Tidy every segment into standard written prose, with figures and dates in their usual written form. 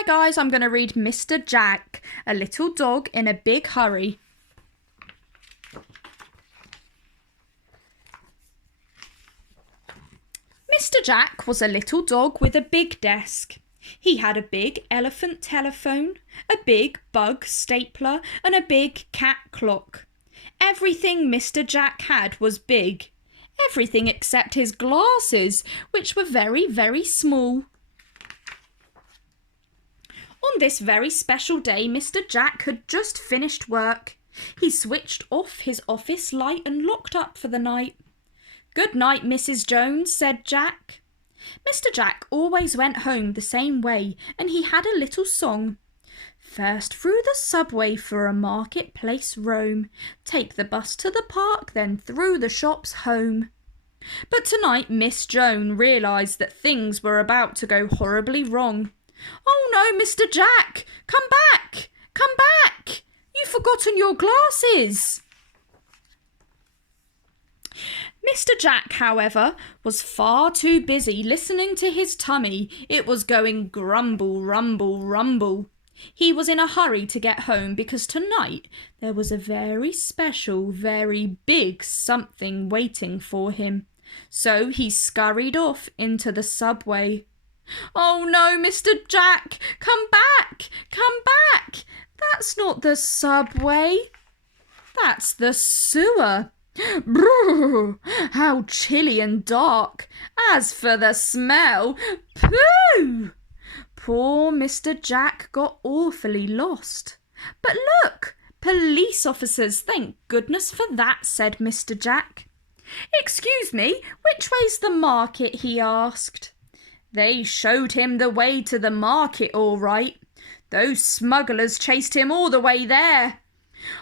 Hi guys, I'm going to read Mr. Jack, a little dog in a big hurry. Mr. Jack was a little dog with a big desk. He had a big elephant telephone, a big bug stapler, and a big cat clock. Everything Mr. Jack had was big. Everything except his glasses, which were very, very small. On this very special day, Mr. Jack had just finished work. He switched off his office light and locked up for the night. "Good night, Mrs. Jones," said Jack. Mr. Jack always went home the same way, and he had a little song. "First through the subway for a marketplace roam, take the bus to the park, then through the shops home." But tonight Miss Jones realised that things were about to go horribly wrong. "Oh no, Mr. Jack! Come back! Come back! You've forgotten your glasses!" Mr. Jack, however, was far too busy listening to his tummy. It was going grumble, rumble, rumble. He was in a hurry to get home because tonight there was a very special, very big something waiting for him. So he scurried off into the subway. "Oh no, Mr. Jack! Come back! Come back! That's not the subway. That's the sewer. Brrr! How chilly and dark! As for the smell, pooh!" Poor Mr. Jack got awfully lost. "But look, police officers, thank goodness for that," said Mr. Jack. "Excuse me, which way's the market?" he asked. They showed him the way to the market all right. Those smugglers chased him all the way there.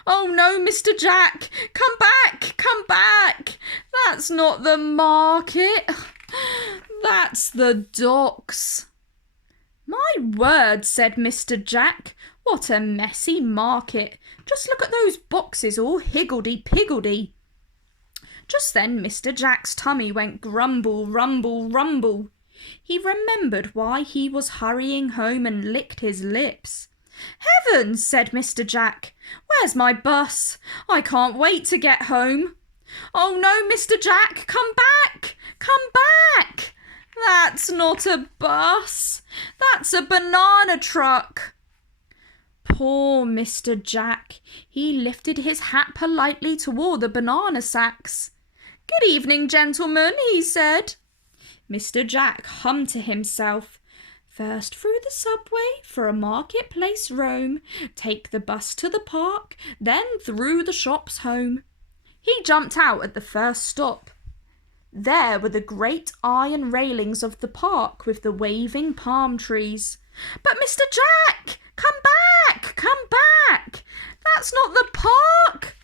"Oh no, Mr. Jack! Come back! Come back! That's not the market. That's the docks." "My word," said Mr. Jack. "What a messy market. Just look at those boxes all higgledy-piggledy." Just then Mr. Jack's tummy went grumble, rumble, rumble. He remembered why he was hurrying home and licked his lips. "Heavens," said Mr. Jack. "Where's my bus? I can't wait to get home." "Oh no, Mr. Jack, come back! Come back! That's not a bus. That's a banana truck." Poor Mr. Jack. He lifted his hat politely toward the banana sacks. "Good evening, gentlemen," he said. Mr. Jack hummed to himself. "First through the subway for a marketplace roam, take the bus to the park, then through the shops home." He jumped out at the first stop. There were the great iron railings of the park with the waving palm trees. "But Mr. Jack, come back! Come back! That's not the park.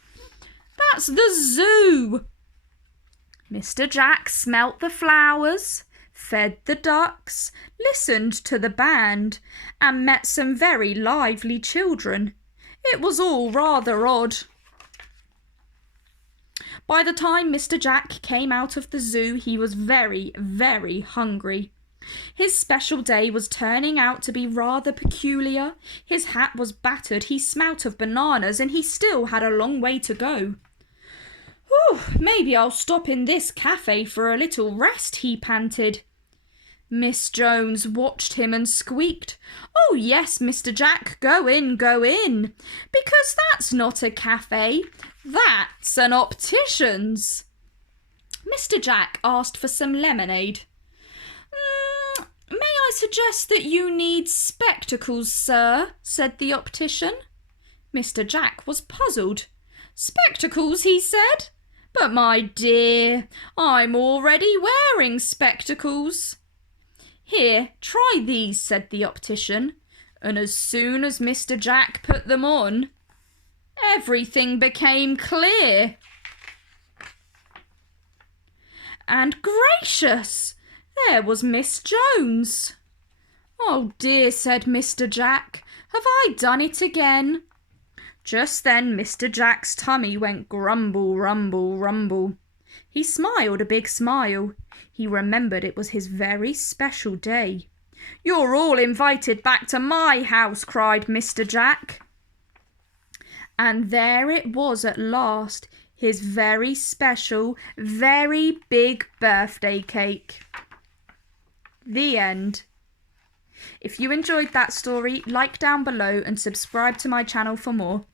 That's the zoo." Mr. Jack smelt the flowers, fed the ducks, listened to the band, and met some very lively children. It was all rather odd. By the time Mr. Jack came out of the zoo, he was very, very hungry. His special day was turning out to be rather peculiar. His hat was battered, he smelt of bananas, and he still had a long way to go. "Whew, maybe I'll stop in this cafe for a little rest," he panted. Miss Jones watched him and squeaked, "Oh yes, Mr. Jack, go in, because that's not a cafe, that's an optician's." Mr. Jack asked for some lemonade. "May I suggest that you need spectacles, sir?" said the optician. Mr. Jack was puzzled. "Spectacles," he said. "But my dear, I'm already wearing spectacles." "Here, try these," said the optician, and as soon as Mr. Jack put them on, everything became clear. And gracious, there was Miss Jones. "Oh dear," said Mr. Jack, "have I done it again?" Just then Mr. Jack's tummy went grumble, rumble, rumble. He smiled a big smile. He remembered it was his very special day. "You're all invited back to my house," cried Mr. Jack. And there it was at last, his very special, very big birthday cake. The end. If you enjoyed that story, like down below and subscribe to my channel for more.